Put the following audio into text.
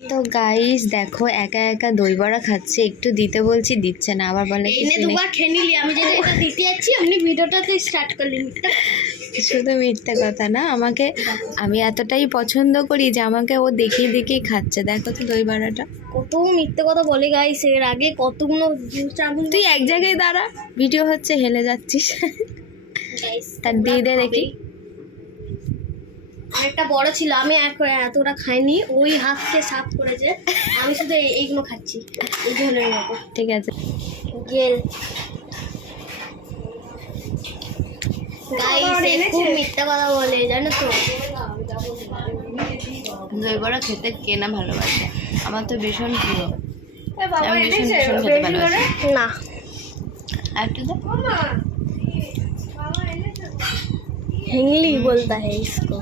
তো গাইস দেখো একা একা দই বড়া খাচ্ছে, একটু দিতে বলছি দিচ্ছে না, আবার বলে এনে দুবার খেয়ে নিলি, আমি যেটা এটা দিতে যাচ্ছি আপনি ভিডিওটাতে স্টার্ট করলেন। শুধু মিথ্যে কথা না, আমাকে আমি এতটাই পছন্দ করি যে আমাকে ও দেখিয়ে দেখিয়ে খাচ্ছে। দেখো তো দই বড়াটা। কত মিথ্যে কথা বলে গাইস, এর আগে কতগুলো তুই এক জায়গায় দাঁড়া, ভিডিও হচ্ছে, হেলে যাচ্ছিস। তার দিয়ে দে দেখি। আরেকটা বড় ছিল, আমি এতটা খাইনি, ওই হাফকে সাফ করেছে, আমি শুধু এইগুলো খাচ্ছি এই ঝোলের মতো। ঠিক আছে গেল গাইস, খুব মিথ্যা কথা বলে জানো তো। দই বড়া খেতে কে না ভালোবাসে, আমার তো ভীষণ প্রিয়, আমি ভীষণ ভীষণ খেতে ভালোবাসি। না আর একটু দে। हिंगली बोलता है इसको।